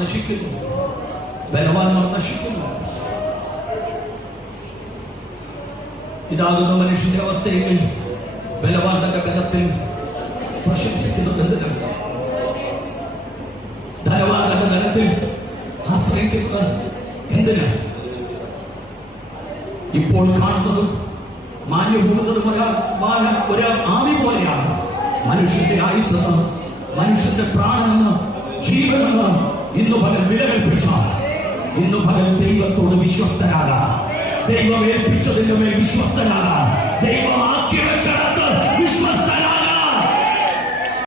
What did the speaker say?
നശിക്കുന്നു, ബലവാന്മാർ നശിക്കുന്നു. ഇതാകുന്ന മനുഷ്യന്റെ അവസ്ഥയെങ്കിൽ ബലവാൻ തന്റെ ബലത്തിൽ പ്രശംസിക്കുന്നത് എന്തിനാണ്? ധനവാൻ തന്റെ ധനത്തിൽ ആശ്രയിക്കുന്നത് എന്തിനാണ്? ഇപ്പോൾ കാണുന്നതും മാന്യഭൂതതും ഒരു ആവി പോലെയാണ്. മനുഷ്യന്റെ ആയുസ്സെന്ന്, മനുഷ്യന്റെ പ്രാണമെന്ന്, ജീവനെന്ന് ഇന്നു പകൽ വില കൽപ്പിച്ചാൽ, ഇന്നു പകൽ ദൈവത്തോട് വിശ്വസ്തനാകാം. ദൈവം ഏൽപ്പിച്ചതിന്റെ മേൽ വിശ്വസ്തനാകാം. ദൈവം ആക്കി വെച്ചിടത്ത് വിശ്വസ്ത